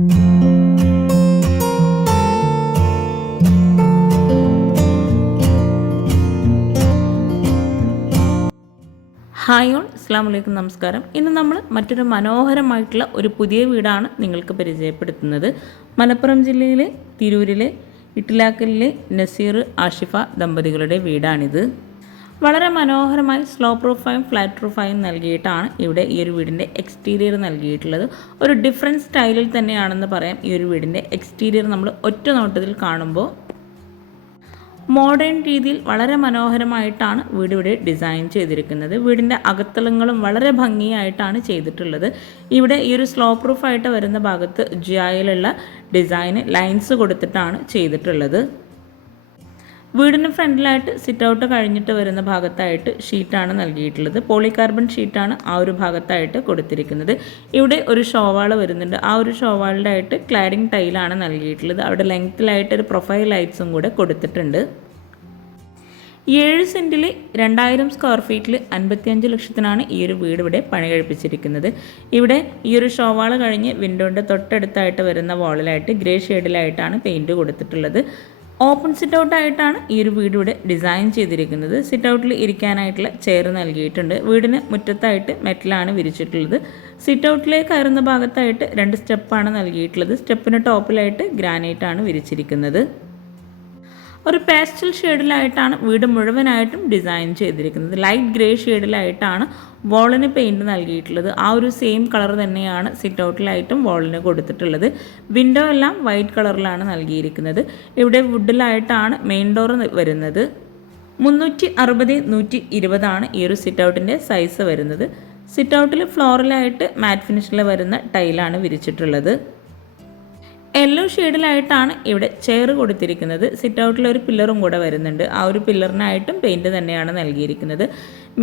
Hi all അസ്സാം വലൈക്കും നമസ്കാരം. ഇന്ന് നമ്മൾ മറ്റൊരു മനോഹരമായിട്ടുള്ള ഒരു പുതിയ വീടാണ് നിങ്ങൾക്ക് പരിചയപ്പെടുത്തുന്നത്. മലപ്പുറം ജില്ലയിലെ തിരൂരിലെ ഇട്ടിലാക്കലിലെ നസീർ ആഷിഫ ദമ്പതികളുടെ വീടാണിത്. വളരെ മനോഹരമായി സ്ലോ പ്രൂഫായും ഫ്ലാറ്റ് പ്രൂഫായും നൽകിയിട്ടാണ് ഇവിടെ ഈ ഒരു വീടിന്റെ എക്സ്റ്റീരിയർ നൽകിയിട്ടുള്ളത്. ഒരു ഡിഫറെന്റ് സ്റ്റൈലിൽ തന്നെയാണെന്ന് പറയാം. ഈ ഒരു വീടിന്റെ എക്സ്റ്റീരിയർ നമ്മൾ ഒറ്റ നോട്ടത്തിൽ കാണുമ്പോൾ മോഡേൺ രീതിയിൽ വളരെ മനോഹരമായിട്ടാണ് വീട് ഇവിടെ ഡിസൈൻ ചെയ്തിരിക്കുന്നത്. വീടിന്റെ അകത്തളങ്ങളും വളരെ ഭംഗിയായിട്ടാണ് ചെയ്തിട്ടുള്ളത്. ഇവിടെ ഈ ഒരു സ്ലോ പ്രൂഫായിട്ട് വരുന്ന ഭാഗത്ത് ജിയായിലുള്ള ഡിസൈന് ലൈൻസ് കൊടുത്തിട്ടാണ് ചെയ്തിട്ടുള്ളത്. വീടിന് ഫ്രണ്ടിലായിട്ട് സിറ്റ് ഔട്ട് കഴിഞ്ഞിട്ട് വരുന്ന ഭാഗത്തായിട്ട് ഷീറ്റാണ് നൽകിയിട്ടുള്ളത്. പോളികാർബൺ ഷീറ്റാണ് ആ ഒരു ഭാഗത്തായിട്ട് കൊടുത്തിരിക്കുന്നത്. ഇവിടെ ഒരു ഷോവാൾ വരുന്നുണ്ട്. ആ ഒരു ഷോവാളിന്റെ ആയിട്ട് ക്ലാഡിംഗ് ടൈലാണ് നൽകിയിട്ടുള്ളത്. അവിടെ ലെങ്ത്തിലായിട്ട് ഒരു പ്രൊഫൈൽ ലൈറ്റ്സും കൂടെ കൊടുത്തിട്ടുണ്ട്. ഏഴ് സെന്റിൽ രണ്ടായിരം സ്ക്വയർ ഫീറ്റിൽ അൻപത്തിയഞ്ച് ലക്ഷത്തിനാണ് ഈ ഒരു വീട് ഇവിടെ പണി കഴിപ്പിച്ചിരിക്കുന്നത് ഇവിടെ ഈ ഒരു ഷോവാൾ കഴിഞ്ഞ് വിൻഡോന്റെ തൊട്ടടുത്തായിട്ട് വരുന്ന വാളിലായിട്ട് ഗ്രേ ഷെയ്ഡിലായിട്ടാണ് പെയിന്റ് കൊടുത്തിട്ടുള്ളത്. ഓപ്പൺ സിറ്റ് ഔട്ടായിട്ടാണ് ഈ ഒരു വീട് ഇവിടെ ഡിസൈൻ ചെയ്തിരിക്കുന്നത്. സിറ്റ് ഔട്ടിൽ ഇരിക്കാനായിട്ടുള്ള ചെയർ നൽകിയിട്ടുണ്ട്. വീടിന് മുറ്റത്തായിട്ട് മെറ്റലാണ് വിരിച്ചിട്ടുള്ളത്. സിറ്റ് ഔട്ടിലേക്ക് കയറുന്ന ഭാഗത്തായിട്ട് രണ്ട് സ്റ്റെപ്പാണ് നൽകിയിട്ടുള്ളത്. സ്റ്റെപ്പിന് ടോപ്പിലായിട്ട് ഗ്രാനൈറ്റ് ആണ് വിരിച്ചിരിക്കുന്നത്. ഒരു പാസ്റ്റൽ ഷെയ്ഡിലായിട്ടാണ് വീട് മുഴുവനായിട്ടും ഡിസൈൻ ചെയ്തിരിക്കുന്നത്. ലൈറ്റ് ഗ്രേ ഷെയ്ഡിലായിട്ടാണ് വോളിന് പെയിന്റ് നൽകിയിട്ടുള്ളത്. ആ ഒരു സെയിം കളർ തന്നെയാണ് സിറ്റ് ഔട്ടിലായിട്ടും വോളിന് കൊടുത്തിട്ടുള്ളത്. വിൻഡോ എല്ലാം വൈറ്റ് കളറിലാണ് നൽകിയിരിക്കുന്നത്. ഇവിടെ വുഡിലായിട്ടാണ് മെയിൻ ഡോർ വരുന്നത്. മുന്നൂറ്റി അറുപത് നൂറ്റി ഇരുപതാണ് ഈ ഒരു സിറ്റ് ഔട്ടിന്റെ സൈസ് വരുന്നത്. സിറ്റ് ഔട്ടിൽ ഫ്ലോറിലായിട്ട് മാറ്റ് ഫിനിഷിൽ വരുന്ന ടൈലാണ് വിരിച്ചിട്ടുള്ളത്. യെല്ലോ ഷെയ്ഡിലായിട്ടാണ് ഇവിടെ ചെയർ കൊടുത്തിരിക്കുന്നത്. സിറ്റ് ഔട്ടിൽ ഒരു പില്ലറും കൂടെ വരുന്നുണ്ട്. ആ ഒരു പില്ലറിനായിട്ടും പെയിന്റ് തന്നെയാണ് നൽകിയിരിക്കുന്നത്.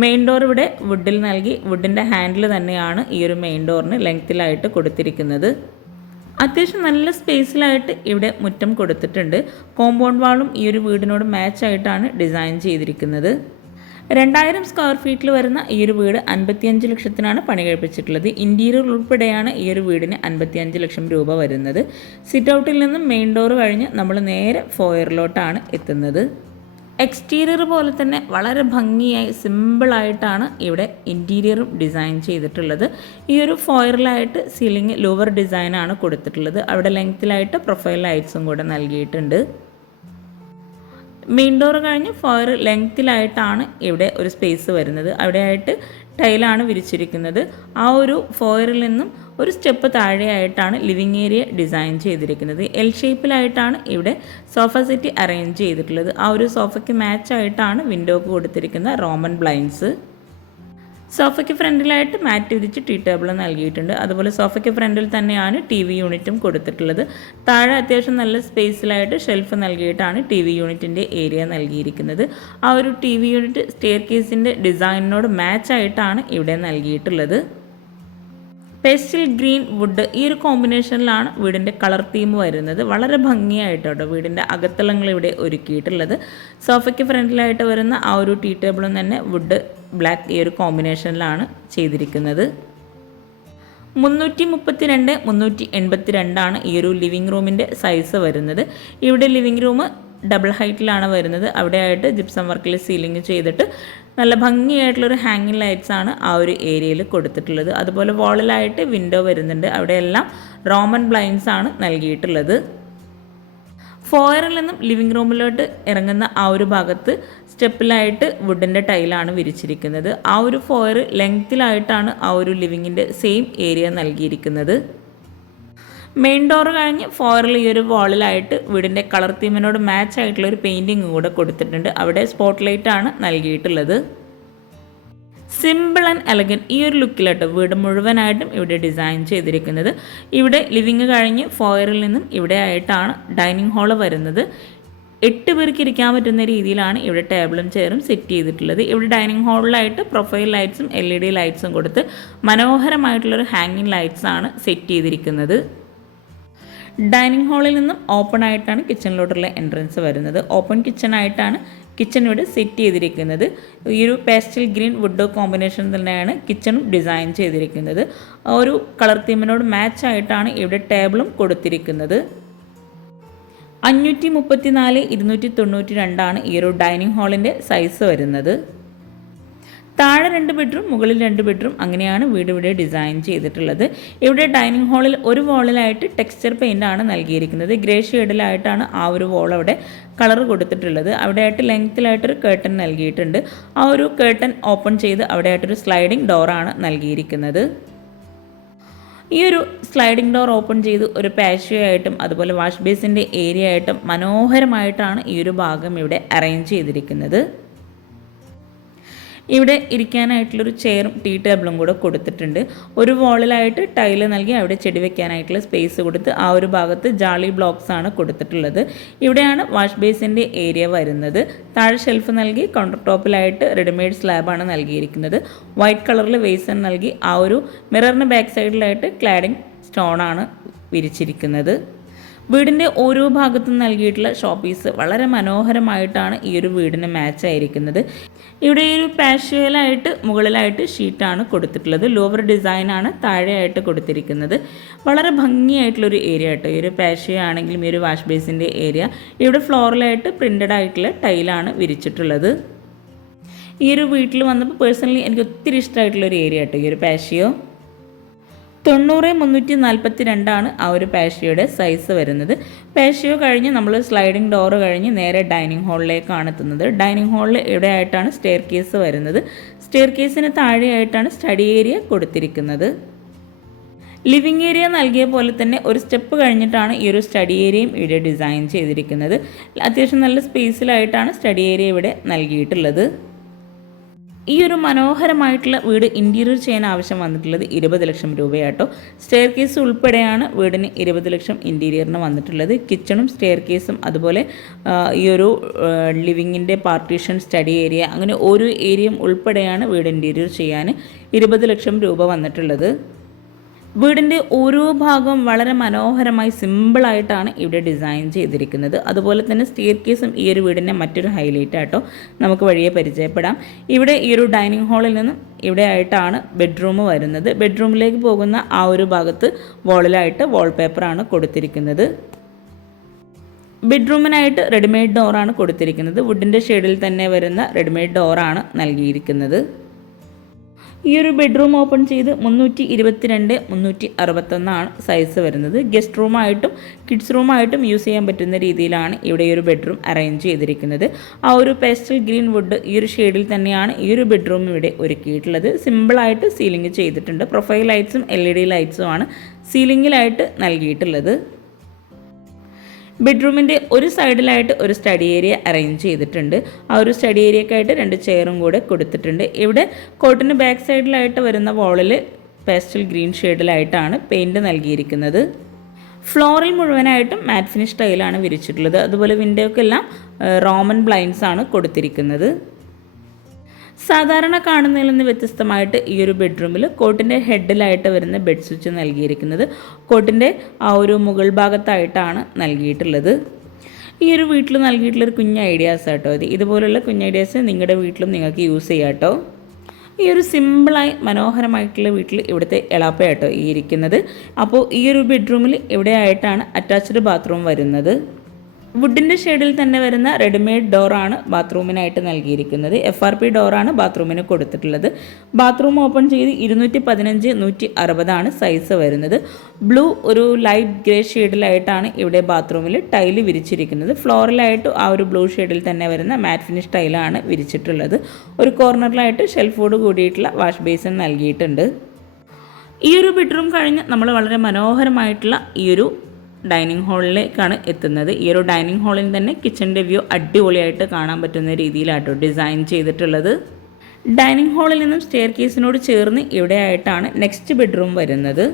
മെയിൻ ഡോർ ഇവിടെ വുഡിൽ നൽകി വുഡിന്റെ ഹാൻഡിൽ തന്നെയാണ് ഈ ഒരു മെയിൻ ഡോറിന് ലെങ്ത്തിലായിട്ട് കൊടുത്തിരിക്കുന്നത്. അത്യാവശ്യം നല്ല സ്പേസിലായിട്ട് ഇവിടെ മുറ്റം കൊടുത്തിട്ടുണ്ട്. കോമ്പൗണ്ട് വാളും ഈ ഒരു വീടിനോട് മാച്ചായിട്ടാണ് ഡിസൈൻ ചെയ്തിരിക്കുന്നത്. രണ്ടായിരം സ്ക്വയർ ഫീറ്റിൽ വരുന്ന ഈ ഒരു വീട് അൻപത്തിയഞ്ച് ലക്ഷത്തിനാണ് പണി കഴിപ്പിച്ചിട്ടുള്ളത്. ഇന്റീരിയർ ഉൾപ്പെടെയാണ് ഈ ഒരു വീടിന് അൻപത്തിയഞ്ച് ലക്ഷം രൂപ വരുന്നത്. സിറ്റ് ഔട്ടിൽ നിന്നും മെയിൻ ഡോർ കഴിഞ്ഞ് നമ്മൾ നേരെ ഫോയറിലോട്ടാണ് എത്തുന്നത്. എക്സ്റ്റീരിയർ പോലെ തന്നെ വളരെ ഭംഗിയായി സിമ്പിളായിട്ടാണ് ഇവിടെ ഇന്റീരിയറും ഡിസൈൻ ചെയ്തിട്ടുള്ളത്. ഈ ഒരു ഫോയറിലായിട്ട് സീലിംഗ് ലോവർ ഡിസൈനാണ് കൊടുത്തിട്ടുള്ളത്. അവിടെ ലെങ്ത്തിലായിട്ട് പ്രൊഫൈൽ ലൈറ്റ്സും കൂടെ നൽകിയിട്ടുണ്ട്. മെയിൻ ഡോർ കഴിഞ്ഞ് ഫയർ ലെങ്ത്തിലായിട്ടാണ് ഇവിടെ ഒരു സ്പേസ് വരുന്നത്. അവിടെയായിട്ട് ടൈലാണ് വിരിച്ചിരിക്കുന്നത്. ആ ഒരു ഫോയറിൽ നിന്നും ഒരു സ്റ്റെപ്പ് താഴെയായിട്ടാണ് ലിവിങ് ഏരിയ ഡിസൈൻ ചെയ്തിരിക്കുന്നത്. എൽ ഷേപ്പിലായിട്ടാണ് ഇവിടെ സോഫ സെറ്റ് അറേഞ്ച് ചെയ്തിട്ടുള്ളത്. ആ ഒരു സോഫയ്ക്ക് മാച്ചായിട്ടാണ് വിൻഡോക്ക് കൊടുത്തിരിക്കുന്ന റോമൻ ബ്ലൈൻഡ്സ് സോഫയ്ക്ക് ഫ്രണ്ടിലായിട്ട് മാറ്റ് വിരിച്ച് ടീ ടേബിൾ നൽകിയിട്ടുണ്ട്. അതുപോലെ സോഫയ്ക്ക് ഫ്രണ്ടിൽ തന്നെയാണ് ടി വി യൂണിറ്റും കൊടുത്തിട്ടുള്ളത്. താഴെ അത്യാവശ്യം നല്ല സ്പേസിലായിട്ട് ഷെൽഫ് നൽകിയിട്ടാണ് ടി വി യൂണിറ്റിന്റെ ഏരിയ നൽകിയിരിക്കുന്നത്. ആ ഒരു ടി വി യൂണിറ്റ് സ്റ്റെയർ കേസിന്റെ ഡിസൈനിനോട് മാച്ചായിട്ടാണ് ഇവിടെ നൽകിയിട്ടുള്ളത്. പേസ്റ്റൽ ഗ്രീൻ വുഡ് ഈ ഒരു കോമ്പിനേഷനിലാണ് വീടിന്റെ കളർ തീം വരുന്നത്. വളരെ ഭംഗിയായിട്ടോ വീടിന്റെ അകത്തളങ്ങൾ ഇവിടെ ഒരുക്കിയിട്ടുള്ളത്. സോഫയ്ക്ക് ഫ്രണ്ടിലായിട്ട് വരുന്ന ആ ഒരു ടീ ടേബിളും തന്നെ വുഡ് ബ്ലാക്ക് ഈ ഒരു കോമ്പിനേഷനിലാണ് ചെയ്തിരിക്കുന്നത്. മുന്നൂറ്റി മുപ്പത്തി രണ്ട് മുന്നൂറ്റി എൺപത്തി രണ്ടാണ് ഈ ഒരു ലിവിങ് റൂമിന്റെ സൈസ് വരുന്നത്. ഇവിടെ ലിവിങ് റൂം ഡബിൾ ഹൈറ്റിലാണ് വരുന്നത്. അവിടെയായിട്ട് ജിപ്സം വർക്കിൽ സീലിംഗ് ചെയ്തിട്ട് നല്ല ഭംഗിയായിട്ടുള്ളൊരു ഹാങ്ങിങ് ലൈറ്റ്സ് ആണ് ആ ഒരു ഏരിയയിൽ കൊടുത്തിട്ടുള്ളത്. അതുപോലെ വാളിലായിട്ട് വിൻഡോ വരുന്നുണ്ട്. അവിടെയെല്ലാം റോമൻ ബ്ലൈൻസ് ആണ് നൽകിയിട്ടുള്ളത്. ഫോയറിൽ നിന്നും ലിവിങ് റൂമിലോട്ട് ഇറങ്ങുന്ന ആ ഒരു ഭാഗത്ത് സ്റ്റെപ്പിലായിട്ട് വുഡിന്റെ ടൈലാണ് വിരിച്ചിരിക്കുന്നത്. ആ ഒരു ഫോയർ ലെങ്ത്തിലായിട്ടാണ് ആ ഒരു ലിവിങ്ങിന്റെ സെയിം ഏരിയ നൽകിയിരിക്കുന്നത്. മെയിൻ ഡോർ കഴിഞ്ഞ് ഫോറിൽ ഈ ഒരു വാളിലായിട്ട് വീടിന്റെ കളർ തീമിനോട് മാച്ച് ആയിട്ടുള്ള ഒരു പെയിന്റിങ് കൂടെ കൊടുത്തിട്ടുണ്ട്. അവിടെ സ്പോട്ട് ലൈറ്റ് ആണ് നൽകിയിട്ടുള്ളത്. സിമ്പിൾ ആൻഡ് എലഗന്റ് ഈ ഒരു ലുക്കിലാട്ടോ വീട് മുഴുവനായിട്ടും ഇവിടെ ഡിസൈൻ ചെയ്തിരിക്കുന്നത്. ഇവിടെ ലിവിങ് കഴിഞ്ഞ് ഫോയറിൽ നിന്നും ഇവിടെ ആയിട്ടാണ് ഡൈനിങ് ഹാൾ വരുന്നത്. എട്ട് പേർക്ക് ഇരിക്കാൻ പറ്റുന്ന രീതിയിലാണ് ഇവിടെ ടേബിളും ചെയറും സെറ്റ് ചെയ്തിട്ടുള്ളത്. ഇവിടെ ഡൈനിങ് ഹാളിലായിട്ട് പ്രൊഫൈൽ ലൈറ്റ്സും എൽ ഇ ഡി ലൈറ്റ്സും കൊടുത്ത് മനോഹരമായിട്ടുള്ളൊരു ഹാങ്ങിങ് ലൈറ്റ്സ് ആണ് സെറ്റ് ചെയ്തിരിക്കുന്നത്. ഡൈനിങ് ഹാളിൽ നിന്നും ഓപ്പൺ ആയിട്ടാണ് കിച്ചണിലോട്ടുള്ള എൻട്രൻസ് വരുന്നത്. ഓപ്പൺ കിച്ചൺ ആയിട്ടാണ് കിച്ചൺ ഇവിടെ സെറ്റ് ചെയ്തിരിക്കുന്നത്. ഈ ഒരു പേസ്റ്റൽ ഗ്രീൻ വുഡ് കോമ്പിനേഷൻ തന്നെയാണ് കിച്ചണും ഡിസൈൻ ചെയ്തിരിക്കുന്നത്. ഒരു കളർ തീമിനോട് മാച്ച് ആയിട്ടാണ് ഇവിടെ ടേബിളും കൊടുത്തിരിക്കുന്നത്. അഞ്ഞൂറ്റി മുപ്പത്തി നാല് ഇരുന്നൂറ്റി തൊണ്ണൂറ്റി രണ്ടാണ് ഈ ഒരു ഡൈനിങ് ഹാളിന്റെ സൈസ് വരുന്നത്. താഴെ രണ്ട് ബെഡ്റൂം മുകളിൽ രണ്ട് ബെഡ്റൂം അങ്ങനെയാണ് വീട് ഇവിടെ ഡിസൈൻ ചെയ്തിട്ടുള്ളത്. ഇവിടെ ഡൈനിങ് ഹാളിൽ ഒരു വാളിലായിട്ട് ടെക്സ്ചർ ആണ് നൽകിയിരിക്കുന്നത്. ഗ്രേ ഷെയ്ഡിലായിട്ടാണ് ആ ഒരു വാൾ അവിടെ കളർ കൊടുത്തിട്ടുള്ളത്. അവിടെയായിട്ട് ലെങ്ത്തിലായിട്ടൊരു കേട്ടൺ നൽകിയിട്ടുണ്ട്. ആ ഒരു കേട്ടൺ ഓപ്പൺ ചെയ്ത് അവിടെയായിട്ടൊരു സ്ലൈഡിംഗ് ഡോറാണ് നൽകിയിരിക്കുന്നത്. ഈ ഒരു സ്ലൈഡിംഗ് ഡോർ ഓപ്പൺ ചെയ്ത് ഒരു പാഷ്യോ ആയിട്ടും അതുപോലെ വാഷ് ബേസിന്റെ ഏരിയ ആയിട്ടും മനോഹരമായിട്ടാണ് ഈ ഒരു ഭാഗം ഇവിടെ അറേഞ്ച് ചെയ്തിരിക്കുന്നത്. ഇവിടെ ഇരിക്കാനായിട്ടുള്ളൊരു ചെയറും ടീ ടേബിളും കൂടെ കൊടുത്തിട്ടുണ്ട്. ഒരു വോളിലായിട്ട് ടൈൽ നൽകി അവിടെ ചെടി വെക്കാനായിട്ടുള്ള സ്പേസ് കൊടുത്ത് ആ ഒരു ഭാഗത്ത് ജാളി ബ്ലോക്സ് ആണ് കൊടുത്തിട്ടുള്ളത്. ഇവിടെയാണ് വാഷ് ബേസിന്റെ ഏരിയ വരുന്നത്. താഴെ ഷെൽഫ് നൽകി കൗണ്ടർ ടോപ്പിലായിട്ട് റെഡിമെയ്ഡ് സ്ലാബാണ് നൽകിയിരിക്കുന്നത്. വൈറ്റ് കളറിൽ വേസൺ നൽകി ആ ഒരു മിററിന് ബാക്ക് സൈഡിലായിട്ട് ക്ലാഡിംഗ് സ്റ്റോണാണ് വിരിച്ചിരിക്കുന്നത്. വീടിന്റെ ഓരോ ഭാഗത്തും നൽകിയിട്ടുള്ള ഷോപ്പീസ് വളരെ മനോഹരമായിട്ടാണ് ഈ ഒരു വീടിന് മാച്ച് ആയിരിക്കുന്നത്. ഇവിടെ ഒരു പാഷ്യലായിട്ട് മുകളിലായിട്ട് ഷീറ്റാണ് കൊടുത്തിട്ടുള്ളത്. ലോവർ ഡിസൈനാണ് താഴെയായിട്ട് കൊടുത്തിരിക്കുന്നത്. വളരെ ഭംഗിയായിട്ടുള്ളൊരു ഏരിയ ആട്ടോ ഈ ഒരു പാഷ്യ ആണെങ്കിലും ഈ ഒരു വാഷ് ബേസിന്റെ ഏരിയ ഇവിടെ ഫ്ലോറിലായിട്ട് പ്രിന്റഡ് ആയിട്ടുള്ള ടൈലാണ് വിരിച്ചിട്ടുള്ളത്. ഈ ഒരു വീട്ടിൽ വന്നപ്പോൾ പേഴ്സണലി എനിക്ക് ഒത്തിരി ഇഷ്ടമായിട്ടുള്ളൊരു ഏരിയ ആട്ടോ ഈ ഒരു പാഷ്യോ തൊണ്ണൂറ് മുന്നൂറ്റി നാൽപ്പത്തി രണ്ടാണ് ആ ഒരു പാഷ്യോയുടെ സൈസ് വരുന്നത്. പാഷ്യോ കഴിഞ്ഞ് നമ്മൾ സ്ലൈഡിംഗ് ഡോറ് കഴിഞ്ഞ് നേരെ ഡൈനിങ് ഹാളിലേക്കാണ് എത്തുന്നത്. ഡൈനിങ് ഹാളിൽ ഇവിടെ ആയിട്ടാണ് സ്റ്റെയർ കേസ് വരുന്നത്. സ്റ്റെയർ കേസിന് താഴെയായിട്ടാണ് സ്റ്റഡി ഏരിയ കൊടുത്തിരിക്കുന്നത്. ലിവിങ് ഏരിയ നൽകിയ പോലെ തന്നെ ഒരു സ്റ്റെപ്പ് കഴിഞ്ഞിട്ടാണ് ഈ ഒരു സ്റ്റഡി ഏരിയയും ഇവിടെ ഡിസൈൻ ചെയ്തിരിക്കുന്നത്. അത്യാവശ്യം നല്ല സ്പേസിലായിട്ടാണ് സ്റ്റഡി ഏരിയ ഇവിടെ നൽകിയിട്ടുള്ളത്. ഈ ഒരു മനോഹരമായിട്ടുള്ള വീട് ഇന്റീരിയർ ചെയ്യാൻ ആവശ്യം വന്നിട്ടുള്ളത് ഇരുപത് ലക്ഷം രൂപയാട്ടോ. സ്റ്റെയർ കേസ് ഉൾപ്പെടെയാണ് വീടിന് ഇരുപത് ലക്ഷം ഇന്റീരിയറിന് വന്നിട്ടുള്ളത്. കിച്ചണും സ്റ്റെയർ കേസും അതുപോലെ ഈ ഒരു ലിവിങ്ങിന്റെ പാർട്ടീഷൻ സ്റ്റഡി ഏരിയ അങ്ങനെ ഓരോ ഏരിയയും ഉൾപ്പെടെയാണ് വീട് ഇന്റീരിയർ ചെയ്യാൻ ഇരുപത് ലക്ഷം രൂപ വന്നിട്ടുള്ളത്. വീടിന്റെ ഓരോ ഭാഗവും വളരെ മനോഹരമായി സിമ്പിളായിട്ടാണ് ഇവിടെ ഡിസൈൻ ചെയ്തിരിക്കുന്നത്. അതുപോലെ തന്നെ സ്റ്റെയർ കേസും ഈ ഒരു വീടിന്റെ മറ്റൊരു ഹൈലൈറ്റ് ആട്ടോ. നമുക്ക് വഴിയെ പരിചയപ്പെടാം. ഇവിടെ ഈ ഒരു ഡൈനിങ് ഹാളിൽ നിന്നും ഇവിടെ ആയിട്ടാണ് ബെഡ്റൂം വരുന്നത്. ബെഡ്റൂമിലേക്ക് പോകുന്ന ആ ഒരു ഭാഗത്ത് വോളിലായിട്ട് വാൾപേപ്പറാണ് കൊടുത്തിരിക്കുന്നത്. ബെഡ്റൂമിനായിട്ട് റെഡിമെയ്ഡ് ഡോറാണ് കൊടുത്തിരിക്കുന്നത്. വുഡിന്റെ ഷെയ്ഡിൽ തന്നെ വരുന്ന റെഡിമെയ്ഡ് ഡോറാണ് നൽകിയിരിക്കുന്നത്. ഈ ഒരു ബെഡ്റൂം ഓപ്പൺ ചെയ്ത് മുന്നൂറ്റി ഇരുപത്തിരണ്ട് മുന്നൂറ്റി അറുപത്തൊന്നാണ് സൈസ് വരുന്നത് ഗസ്റ്റ് റൂമായിട്ടും കിഡ്സ് റൂമായിട്ടും യൂസ് ചെയ്യാൻ പറ്റുന്ന രീതിയിലാണ് ഇവിടെ ഈ ഒരു ബെഡ്റൂം അറേഞ്ച് ചെയ്തിരിക്കുന്നത്. ആ ഒരു പേസ്റ്റൽ ഗ്രീൻ വുഡ് ഈ ഒരു ഷെയ്ഡിൽ തന്നെയാണ് ഈ ഒരു ബെഡ്റൂം ഇവിടെ ഒരുക്കിയിട്ടുള്ളത്. സിമ്പിളായിട്ട് സീലിംഗ് ചെയ്തിട്ടുണ്ട്. പ്രൊഫൈൽ ലൈറ്റ്സും എൽ ഇ ഡി ലൈറ്റ്സും ആണ് സീലിംഗിലായിട്ട് നൽകിയിട്ടുള്ളത്. ബെഡ്റൂമിന്റെ ഒരു സൈഡിലായിട്ട് ഒരു സ്റ്റഡി ഏരിയ അറേഞ്ച് ചെയ്തിട്ടുണ്ട്. ആ ഒരു സ്റ്റഡി ഏരിയക്കായിട്ട് രണ്ട് ചെയറും കൂടെ കൊടുത്തിട്ടുണ്ട്. ഇവിടെ കോട്ടിന് ബാക്ക് സൈഡിലായിട്ട് വരുന്ന വോളിൽ പേസ്റ്റൽ ഗ്രീൻ ഷെയ്ഡിലായിട്ടാണ് പെയിന്റ് നൽകിയിരിക്കുന്നത്. ഫ്ലോറിൽ മുഴുവനായിട്ടും മാറ്റ് ഫിനിഷ് ടൈലാണ് വിരിച്ചിട്ടുള്ളത്. അതുപോലെ വിൻഡോക്കെല്ലാം റോമൻ ബ്ലൈൻഡ്സ് ആണ് കൊടുത്തിരിക്കുന്നത്. സാധാരണ കാണുന്നതിൽ നിന്ന് വ്യത്യസ്തമായിട്ട് ഈ ഒരു ബെഡ്റൂമിൽ കോട്ടിന്റെ ഹെഡിലായിട്ട് വരുന്ന ബെഡ് സ്വിച്ച് നൽകിയിരിക്കുന്നത് കോട്ടിന്റെ ആ ഒരു മുകൾ ഭാഗത്തായിട്ടാണ് നൽകിയിട്ടുള്ളത്. ഈ ഒരു വീട്ടിൽ നൽകിയിട്ടുള്ളൊരു കുഞ്ഞ് ഐഡിയാസ് കേട്ടോ ഇത്. ഇതുപോലുള്ള കുഞ്ഞ് ഐഡിയാസ് നിങ്ങളുടെ വീട്ടിലും നിങ്ങൾക്ക് യൂസ് ചെയ്യാട്ടോ ഈ ഒരു സിമ്പിളായി മനോഹരമായിട്ടുള്ള വീട്ടിൽ ഇവിടുത്തെ എളാപ്പയാട്ടോ ഈ ഇരിക്കുന്നത്. അപ്പോൾ ഈ ഒരു ബെഡ്റൂമിൽ ഇവിടെ ആയിട്ടാണ് അറ്റാച്ച്ഡ് ബാത്റൂം വരുന്നത്? വുഡിന്റെ ഷെയ്ഡിൽ തന്നെ വരുന്ന റെഡിമെയ്ഡ് ഡോറാണ് ബാത്റൂമിനായിട്ട് നൽകിയിരിക്കുന്നത്. എഫ് ആർ പി ഡോറാണ് ബാത്റൂമിന് കൊടുത്തിട്ടുള്ളത്. ബാത്റൂം ഓപ്പൺ ചെയ്ത് ഇരുന്നൂറ്റി പതിനഞ്ച് നൂറ്റി അറുപതാണ് സൈസ് വരുന്നത്. ബ്ലൂ ഒരു ലൈറ്റ് ഗ്രേ ഷെയ്ഡിലായിട്ടാണ് ഇവിടെ ബാത്റൂമിൽ ടൈൽ വിരിച്ചിരിക്കുന്നത്. ഫ്ലോറിലായിട്ട് ആ ഒരു ബ്ലൂ ഷെയ്ഡിൽ തന്നെ വരുന്ന മാറ്റ് ഫിനിഷ് ടൈലാണ് വിരിച്ചിട്ടുള്ളത്. ഒരു കോർണറിലായിട്ട് ഷെൽഫോട് കൂടിയിട്ടുള്ള വാഷ് ബേസിൻ നൽകിയിട്ടുണ്ട്. ഈ ഒരു ബെഡ്റൂം കഴിഞ്ഞ് നമ്മൾ വളരെ മനോഹരമായിട്ടുള്ള ഈ ഒരു ഡൈനിങ് ഹാളിലേക്കാണ് എത്തുന്നത്. ഈ ഒരു ഡൈനിങ് ഹാളിൽ തന്നെ കിച്ചണിന്റെ വ്യൂ അടിപൊളിയായിട്ട് കാണാൻ പറ്റുന്ന രീതിയിലാട്ടോ ഡിസൈൻ ചെയ്തിട്ടുള്ളത്. ഡൈനിങ് ഹാളിൽ നിന്നും സ്റ്റെയർ കേസിനോട് ചേർന്ന് ഇവിടെ ആയിട്ടാണ് നെക്സ്റ്റ് ബെഡ്റൂം വരുന്നത്.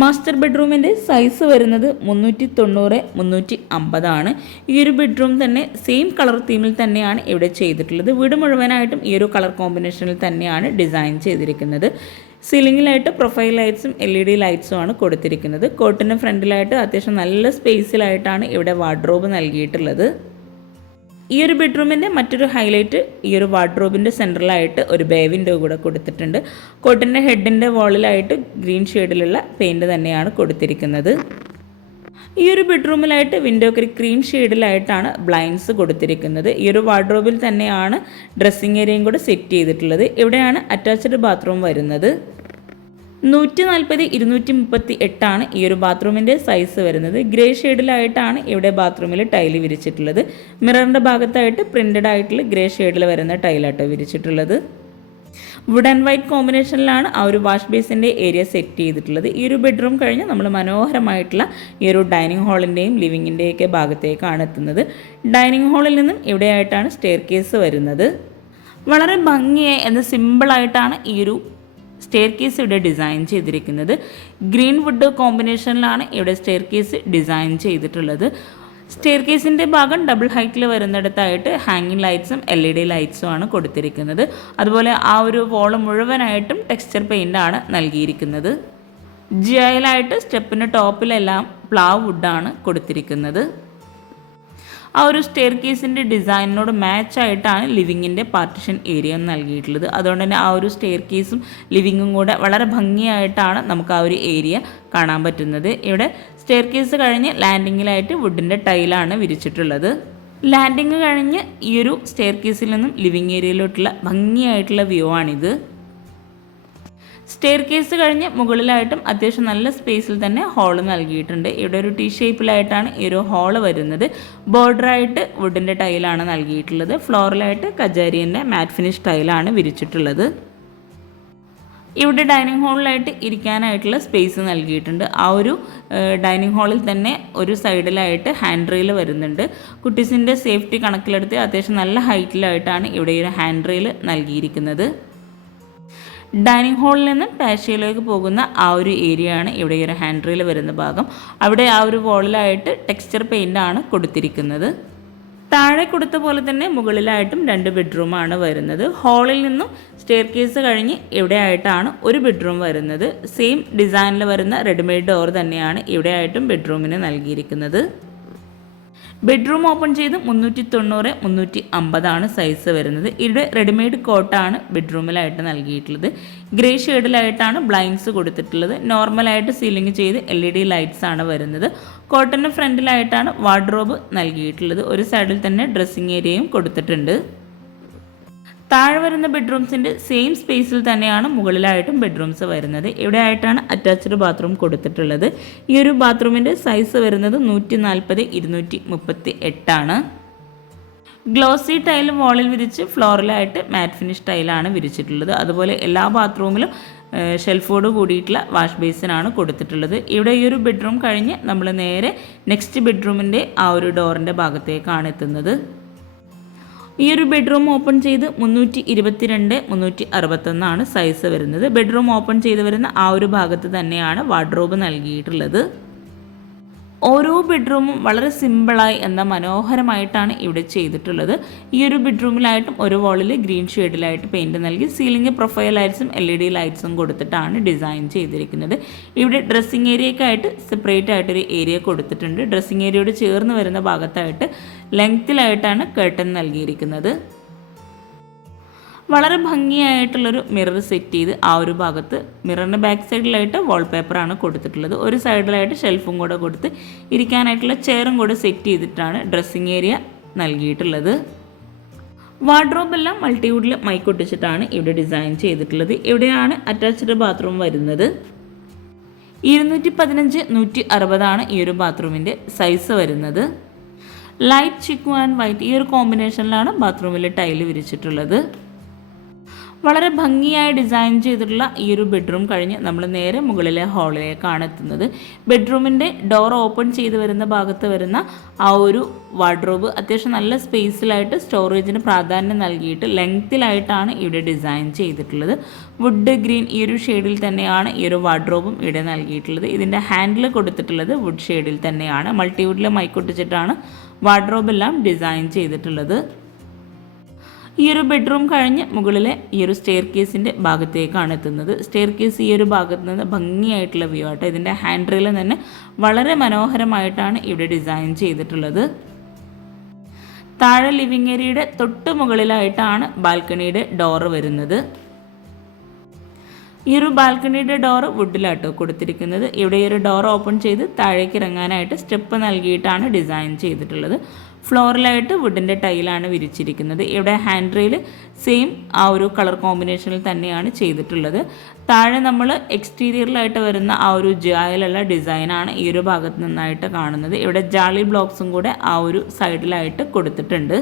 മാസ്റ്റർ ബെഡ്റൂമിന്റെ സൈസ് വരുന്നത് മുന്നൂറ്റി തൊണ്ണൂറ് മുന്നൂറ്റി അമ്പതാണ് ഈ ഒരു ബെഡ്റൂം തന്നെ സെയിം കളർ തീമിൽ തന്നെയാണ് ഇവിടെ ചെയ്തിട്ടുള്ളത്. വീട് മുഴുവനായിട്ടും ഈ ഒരു കളർ കോമ്പിനേഷനിൽ തന്നെയാണ് ഡിസൈൻ ചെയ്തിരിക്കുന്നത്. സീലിംഗിലായിട്ട് പ്രൊഫൈൽ ലൈറ്റ്സും എൽ ഇ ഡി ലൈറ്റ്സും ആണ് കൊടുത്തിരിക്കുന്നത്. കോട്ടിന് ഫ്രണ്ടിലായിട്ട് അത്യാവശ്യം നല്ല സ്പേസിലായിട്ടാണ് ഇവിടെ വാർഡ്രോബ് നൽകിയിട്ടുള്ളത്. ഈ ഒരു ബെഡ്റൂമിന്റെ മറ്റൊരു ഹൈലൈറ്റ് ഈ ഒരു വാർഡ്രോബിന്റെ സെൻട്രലായിട്ട് ഒരു ബേ വിൻഡോ കൂടെ കൊടുത്തിട്ടുണ്ട്. കോട്ടിന്റെ ഹെഡിന്റെ വാളിലായിട്ട് ഗ്രീൻ ഷെയ്ഡിലുള്ള പെയിന്റ് തന്നെയാണ് കൊടുത്തിരിക്കുന്നത്. ഈ ഒരു ബെഡ്റൂമിലായിട്ട് വിൻഡോ ഒക്കെ ക്രീം ഷെയ്ഡിലായിട്ടാണ് ബ്ലൈൻഡ്സ് കൊടുത്തിരിക്കുന്നത്. ഈ ഒരു വാർഡ്രോബിൽ തന്നെയാണ് ഡ്രസ്സിങ് ഏരിയയും കൂടെ സെറ്റ് ചെയ്തിട്ടുള്ളത്. ഇവിടെയാണ് അറ്റാച്ച്ഡ് ബാത്റൂം വരുന്നത്. നൂറ്റി നാൽപ്പത് ഇരുന്നൂറ്റി മുപ്പത്തി എട്ടാണ് ഈ ഒരു ബാത്റൂമിന്റെ സൈസ് വരുന്നത്. ഗ്രേ ഷെയ്ഡിലായിട്ടാണ് ഇവിടെ ബാത്റൂമിൽ ടൈൽ വിരിച്ചിട്ടുള്ളത്. മിററിന്റെ ഭാഗത്തായിട്ട് പ്രിന്റഡ് ആയിട്ടുള്ള ഗ്രേ ഷെയ്ഡിൽ വരുന്ന ടൈലാട്ടോ വിരിച്ചിട്ടുള്ളത്. വുഡ് ആൻഡ് വൈറ്റ് കോമ്പിനേഷനിലാണ് ആ ഒരു വാഷ് ബേസിന്റെ ഏരിയ സെറ്റ് ചെയ്തിട്ടുള്ളത്. ഈ ഒരു ബെഡ്റൂം കഴിഞ്ഞ് നമ്മൾ മനോഹരമായിട്ടുള്ള ഈ ഒരു ഡൈനിങ് ഹാളിന്റെയും ലിവിങ്ങിന്റെയൊക്കെ ഭാഗത്തേക്കാണ് എത്തുന്നത്. ഡൈനിങ് ഹാളിൽ നിന്നും ഇവിടെയായിട്ടാണ് സ്റ്റെയർ കേസ് വരുന്നത്. വളരെ ഭംഗിയായി എന്ന് സിമ്പിളായിട്ടാണ് ഈ ഒരു സ്റ്റെയർ കേസ് ഇവിടെ ഡിസൈൻ ചെയ്തിരിക്കുന്നത്. ഗ്രീൻ വുഡ് കോമ്പിനേഷനിലാണ് ഇവിടെ സ്റ്റെയർ കേസ് ഡിസൈൻ ചെയ്തിട്ടുള്ളത്. സ്റ്റെയർ കേസിന്റെ ഭാഗം ഡബിൾ ഹൈറ്റിൽ വരുന്നിടത്തായിട്ട് ഹാങ്ങിങ് ലൈറ്റ്സും എൽ ഇ ഡി ലൈറ്റ്സും ആണ് കൊടുത്തിരിക്കുന്നത്. അതുപോലെ ആ ഒരു വോൾ മുഴുവനായിട്ടും ടെക്സ്ചർ പെയിന്റാണ് നൽകിയിരിക്കുന്നത്. ജിയായിലായിട്ട് സ്റ്റെപ്പിന് ടോപ്പിലെല്ലാം പ്ലാവ് വുഡാണ് കൊടുത്തിരിക്കുന്നത്. ആ ഒരു സ്റ്റെയർ കേസിന്റെ ഡിസൈനിനോട് മാച്ചായിട്ടാണ് ലിവിങ്ങിന്റെ പാർട്ടിഷൻ ഏരിയ നൽകിയിട്ടുള്ളത്. അതുകൊണ്ട് തന്നെ ആ ഒരു സ്റ്റെയർ കേസും ലിവിങ്ങും കൂടെ വളരെ ഭംഗിയായിട്ടാണ് നമുക്ക് ആ ഒരു ഏരിയ കാണാൻ പറ്റുന്നത്. ഇവിടെ സ്റ്റെയർ കേസ് കഴിഞ്ഞ് ലാൻഡിങ്ങിലായിട്ട് വുഡിന്റെ ടൈലാണ് വിരിച്ചിട്ടുള്ളത്. ലാൻഡിങ് കഴിഞ്ഞ് ഈ ഒരു സ്റ്റെയർ കേസിൽ നിന്നും ലിവിങ് ഏരിയയിലോട്ടുള്ള ഭംഗിയായിട്ടുള്ള വ്യൂ ആണിത് സ്റ്റെയർ കേസ് കഴിഞ്ഞ് മുകളിലായിട്ടും അത്യാവശ്യം നല്ല സ്പേസിൽ തന്നെ ഹോൾ നൽകിയിട്ടുണ്ട്. ഇവിടെ ഒരു ടി ഷേപ്പിലായിട്ടാണ് ഈ ഒരു ഹോൾ വരുന്നത്. ബോർഡറായിട്ട് വുഡിന്റെ ടൈലാണ് നൽകിയിട്ടുള്ളത്. ഫ്ലോറിലായിട്ട് കജാരിയന്റെ മാറ്റ് ഫിനിഷ് ടൈലാണ് വിരിച്ചിട്ടുള്ളത്. ഇവിടെ ഡൈനിങ് ഹാളിലായിട്ട് ഇരിക്കാനായിട്ടുള്ള സ്പേസ് നൽകിയിട്ടുണ്ട്. ആ ഒരു ഡൈനിങ് ഹാളിൽ തന്നെ ഒരു സൈഡിലായിട്ട് ഹാൻഡ് റെയിൽ വരുന്നുണ്ട്. കുട്ടീസിന്റെ സേഫ്റ്റി കണക്കിലെടുത്ത് അത്യാവശ്യം നല്ല ഹൈറ്റിലായിട്ടാണ് ഇവിടെ ഒരു ഹാൻഡ് റെയിൽ നൽകിയിരിക്കുന്നത്. ഡൈനിങ് ഹാളിൽ നിന്ന് പാഷ്യയിലേക്ക് പോകുന്ന ആ ഒരു ഏരിയ ആണ് ഇവിടെ ഈ ഒരു ഹാൻഡ് റെയിൽ വരുന്ന ഭാഗം. അവിടെ ആ ഒരു വോളിലായിട്ട് ടെക്സ്ചർ പെയിന്റ് ആണ് കൊടുത്തിരിക്കുന്നത്. താഴെ കൊടുത്ത പോലെ തന്നെ മുകളിലായിട്ടും രണ്ട് ബെഡ്റൂമാണ് വരുന്നത്. ഹാളിൽ നിന്നും സ്റ്റെയർ കേസ് കഴിഞ്ഞ് ഇവിടെ ആയിട്ടാണ് ഒരു ബെഡ്റൂം വരുന്നത്. സെയിം ഡിസൈനിൽ വരുന്ന റെഡിമെയ്ഡ് ഡോർ തന്നെയാണ് ഇവിടെയായിട്ടും ബെഡ്റൂമിന് നൽകിയിരിക്കുന്നത്. ബെഡ്റൂം ഓപ്പൺ ചെയ്ത് മുന്നൂറ്റി തൊണ്ണൂറ് മുന്നൂറ്റി അമ്പതാണ് സൈസ് വരുന്നത്. ഇവിടെ റെഡിമെയ്ഡ് കോട്ടാണ് ബെഡ്റൂമിലായിട്ട് നൽകിയിട്ടുള്ളത്. ഗ്രേ ഷെയ്ഡിലായിട്ടാണ് ബ്ലൈൻഡ്സ് കൊടുത്തിട്ടുള്ളത്. നോർമലായിട്ട് സീലിംഗ് ചെയ്ത് എൽ ഇ ഡി ലൈറ്റ്സ് ആണ് വരുന്നത്. കോട്ടന്റെ ഫ്രണ്ടിലായിട്ടാണ് വാർഡ്രോബ് നൽകിയിട്ടുള്ളത്. ഒരു സൈഡിൽ തന്നെ ഡ്രസ്സിങ് ഏരിയയും കൊടുത്തിട്ടുണ്ട്. താഴെ വരുന്ന ബെഡ്റൂംസിന്റെ സെയിം സ്പേസിൽ തന്നെയാണ് മുകളിലായിട്ടും ബെഡ്റൂംസ് വരുന്നത്. ഇവിടെ ആയിട്ടാണ് അറ്റാച്ച്ഡ് ബാത്റൂം കൊടുത്തിട്ടുള്ളത്. ഈ ഒരു ബാത്റൂമിന്റെ സൈസ് വരുന്നത് നൂറ്റി നാൽപ്പത് ഇരുന്നൂറ്റി മുപ്പത്തി എട്ടാണ് ഗ്ലോസി ടൈൽ വാളിൽ വിരിച്ച് ഫ്ലോറിലായിട്ട് മാറ്റ് ഫിനിഷ് ടൈലാണ് വിരിച്ചിട്ടുള്ളത്. അതുപോലെ എല്ലാ ബാത്റൂമിലും ഷെൽഫോട് കൂടിയിട്ടുള്ള വാഷ് ബേസിനാണ് കൊടുത്തിട്ടുള്ളത്. ഇവിടെ ഈ ഒരു ബെഡ്റൂം കഴിഞ്ഞ് നമ്മൾ നേരെ നെക്സ്റ്റ് ബെഡ്റൂമിന്റെ ആ ഒരു ഡോറിന്റെ ഭാഗത്തേക്കാണ് എത്തുന്നത്. ഈ ഒരു ബെഡ്റൂം ഓപ്പൺ ചെയ്ത് മുന്നൂറ്റി ഇരുപത്തിരണ്ട് മുന്നൂറ്റി അറുപത്തൊന്നാണ് സൈസ് വരുന്നത്. ബെഡ്റൂം ഓപ്പൺ ചെയ്ത് വരുന്ന ആ ഒരു ഭാഗത്ത് തന്നെയാണ് വാർഡ്രോബ് നൽകിയിട്ടുള്ളത്. ഓരോ ബെഡ്റൂമും വളരെ സിമ്പിളായി എന്നാൽ മനോഹരമായിട്ടാണ് ഇവിടെ ചെയ്തിട്ടുള്ളത്. ഈ ഒരു ബെഡ്റൂമിലായിട്ടും ഒരു വാളിൽ ഗ്രീൻ ഷെയ്ഡിലായിട്ട് പെയിന്റ് നൽകി സീലിംഗ് പ്രൊഫൈൽ ലൈറ്റ്സും എൽ ഇ ഡി ലൈറ്റ്സും കൊടുത്തിട്ടാണ് ഡിസൈൻ ചെയ്തിരിക്കുന്നത്. ഇവിടെ ഡ്രസ്സിങ് ഏരിയക്കായിട്ട് സെപ്പറേറ്റ് ആയിട്ടൊരു ഏരിയ കൊടുത്തിട്ടുണ്ട്. ഡ്രസ്സിങ് ഏരിയയോട് ചേർന്ന് വരുന്ന ഭാഗത്തായിട്ട് ലെങ്ത്തിലായിട്ടാണ് കേട്ടൻ നൽകിയിരിക്കുന്നത്. വളരെ ഭംഗിയായിട്ടുള്ളൊരു മിറർ സെറ്റ് ചെയ്ത് ആ ഒരു ഭാഗത്ത് മിററിന്റെ ബാക്ക് സൈഡിലായിട്ട് വാൾപേപ്പറാണ് കൊടുത്തിട്ടുള്ളത്. ഒരു സൈഡിലായിട്ട് ഷെൽഫും കൂടെ കൊടുത്ത് ഇരിക്കാനായിട്ടുള്ള ചെയറും കൂടെ സെറ്റ് ചെയ്തിട്ടാണ് ഡ്രസ്സിങ് ഏരിയ നൽകിയിട്ടുള്ളത്. വാർഡ്രോബ് എല്ലാം മൾട്ടിവുഡിൽ മൈക്കൊട്ടിച്ചിട്ടാണ് ഇവിടെ ഡിസൈൻ ചെയ്തിട്ടുള്ളത്. ഇവിടെയാണ് അറ്റാച്ച്ഡ് ബാത്റൂം വരുന്നത്. ഇരുന്നൂറ്റി പതിനഞ്ച് നൂറ്റി അറുപതാണ് ഈ ഒരു ബാത്റൂമിന്റെ സൈസ് വരുന്നത്. ലൈറ്റ് ചിക്കു ആൻഡ് വൈറ്റ് ഈ ഒരു കോമ്പിനേഷനിലാണ് ബാത്റൂമിൽ ടൈൽ വിരിച്ചിട്ടുള്ളത്. വളരെ ഭംഗിയായി ഡിസൈൻ ചെയ്തിട്ടുള്ള ഈ ഒരു ബെഡ്റൂം കഴിഞ്ഞ് നമ്മൾ നേരെ മുകളിലെ ഹാളിലേക്കാണ് എത്തുന്നത്. ബെഡ്റൂമിന്റെ ഡോർ ഓപ്പൺ ചെയ്ത് വരുന്ന ഭാഗത്ത് വരുന്ന ആ ഒരു വാർഡ്രോബ് അത്യാവശ്യം നല്ല സ്പേസിലായിട്ട് സ്റ്റോറേജിന് പ്രാധാന്യം നൽകിയിട്ട് ലെങ്ത്തിലായിട്ടാണ് ഇവിടെ ഡിസൈൻ ചെയ്തിട്ടുള്ളത്. വുഡ് ഗ്രീൻ ഈ ഒരു ഷെയ്ഡിൽ തന്നെയാണ് ഈ ഒരു വാർഡ്രോബും ഇവിടെ നൽകിയിട്ടുള്ളത്. ഇതിന്റെ ഹാൻഡിൽ കൊടുത്തിട്ടുള്ളത് വുഡ് ഷെയ്ഡിൽ തന്നെയാണ്. മൾട്ടിവുഡിലെ മൈക്കൊട്ടിച്ചിട്ടാണ് വാർഡ്രോബെല്ലാം ഡിസൈൻ ചെയ്തിട്ടുള്ളത്. ഈ ഒരു ബെഡ്റൂം കഴിഞ്ഞ് മുകളിലെ ഈ ഒരു സ്റ്റെയർ കേസിന്റെ ഭാഗത്തേക്കാണ് എത്തുന്നത്. സ്റ്റെയർ കേസ് ഈ ഒരു ഭാഗത്ത് നിന്ന് ഭംഗിയായിട്ടുള്ള വ്യൂ ആട്ടോ. ഇതിന്റെ ഹാൻഡ് റെയിൽ തന്നെ വളരെ മനോഹരമായിട്ടാണ് ഇവിടെ ഡിസൈൻ ചെയ്തിട്ടുള്ളത്. താഴെ ലിവിങ് ഏരിയയുടെ തൊട്ട് മുകളിലായിട്ടാണ് ബാൽക്കണിയുടെ ഡോറ് വരുന്നത്. ഈ ഒരു ബാൽക്കണിയുടെ ഡോറ് വുഡിലാട്ടോ കൊടുത്തിരിക്കുന്നത്. ഇവിടെ ഈ ഒരു ഡോർ ഓപ്പൺ ചെയ്ത് താഴേക്ക് ഇറങ്ങാനായിട്ട് സ്റ്റെപ്പ് നൽകിയിട്ടാണ് ഡിസൈൻ ചെയ്തിട്ടുള്ളത്. ഫ്ലോറിലായിട്ട് വുഡിന്റെ ടൈലാണ് വിരിച്ചിരിക്കുന്നത്. ഇവിടെ ഹാൻഡ് റെയിൽ സെയിം ആ ഒരു കളർ കോമ്പിനേഷനിൽ തന്നെയാണ് ചെയ്തിട്ടുള്ളത്. താഴെ നമ്മൾ എക്സ്റ്റീരിയറിലായിട്ട് വരുന്ന ആ ഒരു ജായിലുള്ള ഡിസൈനാണ് ഈ ഒരു ഭാഗത്ത് നിന്നായിട്ട് കാണുന്നത്. ഇവിടെ ജാളി ബ്ലോക്സും കൂടെ ആ ഒരു സൈഡിലായിട്ട് കൊടുത്തിട്ടുണ്ട്.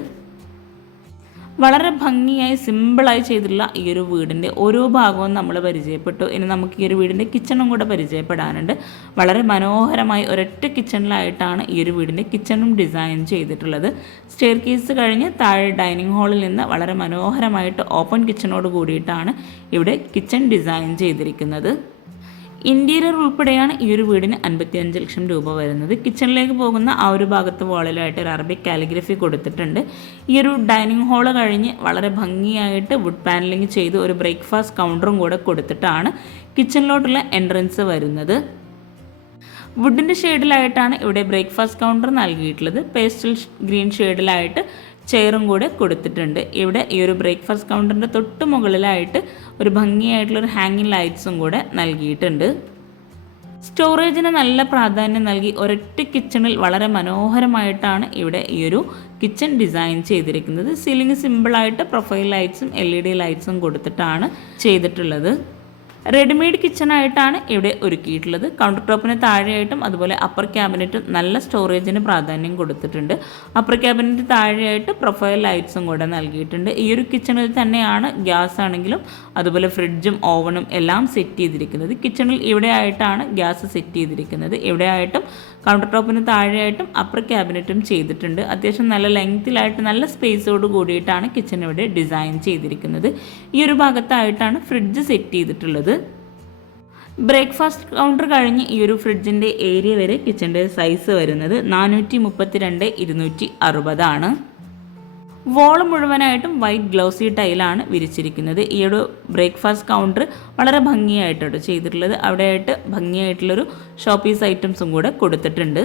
വളരെ ഭംഗിയായി സിമ്പിളായി ചെയ്തിട്ടുള്ള ഈ ഒരു വീടിന്റെ ഓരോ ഭാഗവും നമ്മൾ പരിചയപ്പെട്ടു. ഇനി നമുക്ക് ഈ ഒരു വീടിന്റെ കിച്ചണും കൂടെ പരിചയപ്പെടാനുണ്ട്. വളരെ മനോഹരമായി ഒരൊറ്റ കിച്ചണിലായിട്ടാണ് ഈ ഒരു വീടിന്റെ കിച്ചണും ഡിസൈൻ ചെയ്തിട്ടുള്ളത്. സ്റ്റെയർ കേസ് കഴിഞ്ഞ് താഴെ ഡൈനിങ് ഹാളിൽ നിന്ന് വളരെ മനോഹരമായിട്ട് ഓപ്പൺ കിച്ചണോട് കൂടിയിട്ടാണ് ഇവിടെ കിച്ചൺ ഡിസൈൻ ചെയ്തിരിക്കുന്നത്. ഇന്റീരിയർ ഉൾപ്പെടെയാണ് ഈ ഒരു വീടിന് അൻപത്തിയഞ്ച് ലക്ഷം രൂപ വരുന്നത്. കിച്ചണിലേക്ക് പോകുന്ന ആ ഒരു ഭാഗത്ത് വാളിലായിട്ട് ഒരു അറബിക് കാലിഗ്രഫി കൊടുത്തിട്ടുണ്ട്. ഈ ഒരു ഡൈനിങ് ഹാൾ കഴിഞ്ഞ് വളരെ ഭംഗിയായിട്ട് വുഡ് പാനലിംഗ് ചെയ്ത് ഒരു ബ്രേക്ക്ഫാസ്റ്റ് കൗണ്ടറും കൂടെ കൊടുത്തിട്ടാണ് കിച്ചണിലോട്ടുള്ള എൻട്രൻസ് വരുന്നത്. വുഡിന്റെ ഷെയ്ഡിലായിട്ടാണ് ഇവിടെ ബ്രേക്ക്ഫാസ്റ്റ് കൗണ്ടർ നൽകിയിട്ടുള്ളത്. പേസ്റ്റൽ ഗ്രീൻ ഷെയ്ഡിലായിട്ട് ചെയറും കൂടെ കൊടുത്തിട്ടുണ്ട്. ഇവിടെ ഈ ഒരു ബ്രേക്ക്ഫാസ്റ്റ് കൗണ്ടറിന്റെ തൊട്ട് മുകളിലായിട്ട് ഒരു ഭംഗിയായിട്ടുള്ളൊരു ഹാങ്ങിങ് ലൈറ്റ്സും കൂടെ നൽകിയിട്ടുണ്ട്. സ്റ്റോറേജിന് നല്ല പ്രാധാന്യം നൽകി ഒരൊറ്റ കിച്ചണിൽ വളരെ മനോഹരമായിട്ടാണ് ഇവിടെ ഈ ഒരു കിച്ചൺ ഡിസൈൻ ചെയ്തിരിക്കുന്നത്. സീലിംഗ് സിമ്പിളായിട്ട് പ്രൊഫൈൽ ലൈറ്റ്സും എൽ ഇ ഡി ലൈറ്റ്സും കൊടുത്തിട്ടാണ് ചെയ്തിട്ടുള്ളത്. റെഡിമെയ്ഡ് കിച്ചണായിട്ടാണ് ഇവിടെ ഒരുക്കിയിട്ടുള്ളത്. കൗണ്ടർ ടോപ്പിന് താഴെയായിട്ടും അതുപോലെ അപ്പർ ക്യാബിനറ്റും നല്ല സ്റ്റോറേജിന് പ്രാധാന്യം കൊടുത്തിട്ടുണ്ട്. അപ്പർ ക്യാബിനറ്റ് താഴെയായിട്ട് പ്രൊഫൈൽ ലൈറ്റ്സും കൂടെ നൽകിയിട്ടുണ്ട്. ഈ ഒരു കിച്ചണിൽ തന്നെയാണ് ഗ്യാസ് ആണെങ്കിലും അതുപോലെ ഫ്രിഡ്ജും ഓവണും എല്ലാം സെറ്റ് ചെയ്തിരിക്കുന്നത്. കിച്ചണിൽ ഇവിടെ ആയിട്ടാണ് ഗ്യാസ് സെറ്റ് ചെയ്തിരിക്കുന്നത്. ഇവിടെ ആയിട്ടും കൗണ്ടർ ടോപ്പിന് താഴെയായിട്ടും അപ്പർ ക്യാബിനറ്റും ചെയ്തിട്ടുണ്ട്. അത്യാവശ്യം നല്ല ലെങ്ത്തിലായിട്ട് നല്ല സ്പേസോട് കൂടിയിട്ടാണ് കിച്ചൺ ഇവിടെ ഡിസൈൻ ചെയ്തിരിക്കുന്നത്. ഈ ഒരു ഭാഗത്തായിട്ടാണ് ഫ്രിഡ്ജ് സെറ്റ് ചെയ്തിട്ടുള്ളത്. ബ്രേക്ക്ഫാസ്റ്റ് കൗണ്ടർ കഴിഞ്ഞ് ഈ ഒരു ഫ്രിഡ്ജിന്റെ ഏരിയ വരെ കിച്ചന്റെ സൈസ് വരുന്നത് നാനൂറ്റി മുപ്പത്തിരണ്ട് ഇരുന്നൂറ്റി അറുപതാണ് വോൾ മുഴുവനായിട്ടും വൈറ്റ് ഗ്ലൗസി ടൈലാണ് വിരിച്ചിരിക്കുന്നത്. ഈ ഒരു ബ്രേക്ക്ഫാസ്റ്റ് കൗണ്ടർ വളരെ ഭംഗിയായിട്ടോ ചെയ്തിട്ടുള്ളത്. അവിടെയായിട്ട് ഭംഗിയായിട്ടുള്ളൊരു ഷോപ്പീസ് ഐറ്റംസും കൂടെ കൊടുത്തിട്ടുണ്ട്.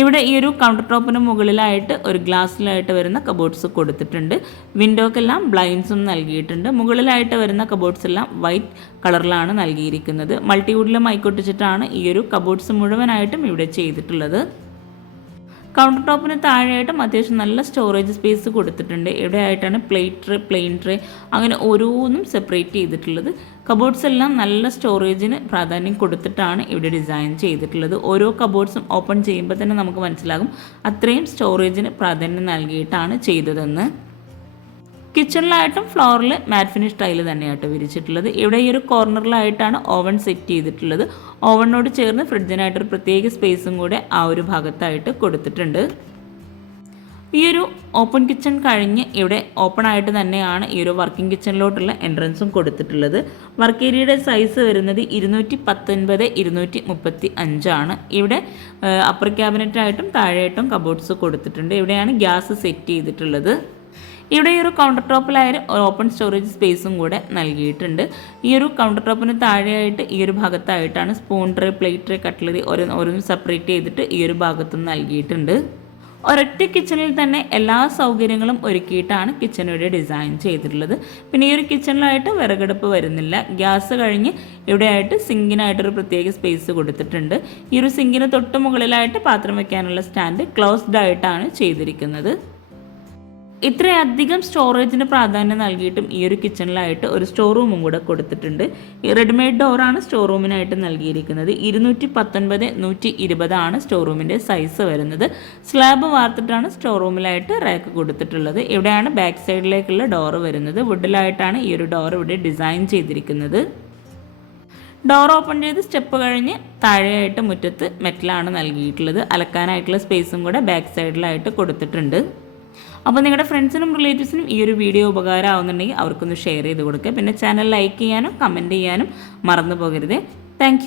ഇവിടെ ഈ ഒരു കൗണ്ടർ ടോപ്പിന് മുകളിലായിട്ട് ഒരു ഗ്ലാസ്സിലായിട്ട് വരുന്ന കബോർഡ്സ് കൊടുത്തിട്ടുണ്ട്. വിൻഡോക്കെല്ലാം ബ്ലൈൻസും നൽകിയിട്ടുണ്ട്. മുകളിലായിട്ട് വരുന്ന കബോർഡ്സ് എല്ലാം വൈറ്റ് കളറിലാണ് നൽകിയിരിക്കുന്നത്. മൾട്ടിവുഡിലും മൈക്കൊട്ടിച്ചിട്ടാണ് ഈ ഒരു കബോർഡ്സ് മുഴുവനായിട്ടും ഇവിടെ ചെയ്തിട്ടുള്ളത്. കൗണ്ടർ ടോപ്പിന് താഴെയായിട്ടും അത്യാവശ്യം നല്ല സ്റ്റോറേജ് സ്പേസ് കൊടുത്തിട്ടുണ്ട്. ഇവിടെ ആയിട്ടാണ് പ്ലേറ്റ് ട്രേ പ്ലെയിൻ ട്രേ അങ്ങനെ ഓരോന്നും സെപ്പറേറ്റ് ചെയ്തിട്ടുള്ളത്. കബോർഡ്സ് എല്ലാം നല്ല സ്റ്റോറേജിന് പ്രാധാന്യം കൊടുത്തിട്ടാണ് ഇവിടെ ഡിസൈൻ ചെയ്തിട്ടുള്ളത്. ഓരോ കബോർഡ്സും ഓപ്പൺ ചെയ്യുമ്പോൾ തന്നെ നമുക്ക് മനസ്സിലാകും അത്രയും സ്റ്റോറേജിന് പ്രാധാന്യം നൽകിയിട്ടാണ് ചെയ്തതെന്ന്. കിച്ചണിലായിട്ടും ഫ്ലോറിൽ മാറ്റ് ഫിനിഷ് ടൈൽ തന്നെയാട്ടോ വിരിച്ചിട്ടുള്ളത്. ഇവിടെ ഈ ഒരു കോർണറിലായിട്ടാണ് ഓവൻ സെറ്റ് ചെയ്തിട്ടുള്ളത്. ഓവണിനോട് ചേർന്ന് ഫ്രിഡ്ജിനായിട്ടൊരു പ്രത്യേക സ്പേസും കൂടെ ആ ഒരു ഭാഗത്തായിട്ട് കൊടുത്തിട്ടുണ്ട്. ഈ ഒരു ഓപ്പൺ കിച്ചൺ കഴിഞ്ഞ് ഇവിടെ ഓപ്പൺ ആയിട്ട് തന്നെയാണ് ഈ ഒരു വർക്കിംഗ് കിച്ചണിലോട്ടുള്ള എൻട്രൻസും കൊടുത്തിട്ടുള്ളത്. വർക്ക് ഏരിയയുടെ സൈസ് വരുന്നത് ഇരുന്നൂറ്റി പത്തൊൻപത് ഇരുന്നൂറ്റി മുപ്പത്തി അഞ്ചാണ് ഇവിടെ അപ്പർ ക്യാബിനറ്റായിട്ടും താഴെയായിട്ടും കബോർഡ്സ് കൊടുത്തിട്ടുണ്ട്. ഇവിടെയാണ് ഗ്യാസ് സെറ്റ് ചെയ്തിട്ടുള്ളത്. ഇവിടെ ഈ ഒരു കൗണ്ടർ ടോപ്പിലായാലും ഓപ്പൺ സ്റ്റോറേജ് സ്പേസും കൂടെ നൽകിയിട്ടുണ്ട്. ഈ ഒരു കൗണ്ടർ ടോപ്പിന് താഴെയായിട്ട് ഈ ഒരു ഭാഗത്തായിട്ടാണ് spoon tray plate tray cutlery ഓരോ ഓരോന്നും സെപ്പറേറ്റ് ചെയ്തിട്ട് ഈ ഒരു ഭാഗത്തും നൽകിയിട്ടുണ്ട്. ഒരൊറ്റ കിച്ചണിൽ തന്നെ എല്ലാ സൗകര്യങ്ങളും ഒരുക്കിയിട്ടാണ് കിച്ചണിവിടെ ഡിസൈൻ ചെയ്തിട്ടുള്ളത്. പിന്നെ ഈ ഒരു കിച്ചണിലായിട്ട് വിറകടുപ്പ് വരുന്നില്ല. ഗ്യാസ് കഴിഞ്ഞ് ഇവിടെയായിട്ട് സിങ്കിനായിട്ടൊരു പ്രത്യേക സ്പേസ് കൊടുത്തിട്ടുണ്ട്. ഈ ഒരു സിങ്കിന് തൊട്ട് മുകളിലായിട്ട് പാത്രം വയ്ക്കാനുള്ള സ്റ്റാൻഡ് ക്ലോസ്ഡ് ആയിട്ടാണ് ചെയ്തിരിക്കുന്നത്. ഇത്രയധികം സ്റ്റോറേജിന് പ്രാധാന്യം നൽകിയിട്ടും ഈ ഒരു കിച്ചണിലായിട്ട് ഒരു സ്റ്റോർ റൂമും കൂടെ കൊടുത്തിട്ടുണ്ട്. റെഡിമെയ്ഡ് ഡോറാണ് സ്റ്റോർ റൂമിനായിട്ട് നൽകിയിരിക്കുന്നത്. ഇരുന്നൂറ്റി പത്തൊൻപത് നൂറ്റി ഇരുപതാണ് സ്റ്റോർ റൂമിന്റെ സൈസ് വരുന്നത്. സ്ലാബ് വാർത്തിട്ടാണ് സ്റ്റോർ റൂമിലായിട്ട് റാക്ക് കൊടുത്തിട്ടുള്ളത്. ഇവിടെയാണ് ബാക്ക് സൈഡിലേക്കുള്ള ഡോറ് വരുന്നത്. വുഡിലായിട്ടാണ് ഈ ഒരു ഡോർ ഇവിടെ ഡിസൈൻ ചെയ്തിരിക്കുന്നത്. ഡോർ ഓപ്പൺ ചെയ്ത് സ്റ്റെപ്പ് കഴിഞ്ഞ് താഴെയായിട്ട് മുറ്റത്ത് മെറ്റലാണ് നൽകിയിട്ടുള്ളത്. അലക്കാനായിട്ടുള്ള സ്പേസും കൂടെ ബാക്ക് സൈഡിലായിട്ട് കൊടുത്തിട്ടുണ്ട്. അപ്പോൾ നിങ്ങളുടെ ഫ്രണ്ട്സിനും റിലേറ്റീവ്സിനും ഈ ഒരു വീഡിയോ ഉപകാരമാവുന്നുണ്ടെങ്കിൽ അവർക്കൊന്ന് ഷെയർ ചെയ്ത് കൊടുക്കുക. പിന്നെ ചാനൽ ലൈക്ക് ചെയ്യാനും കമന്റ് ചെയ്യാനും മറന്നു പോകരുത്. താങ്ക്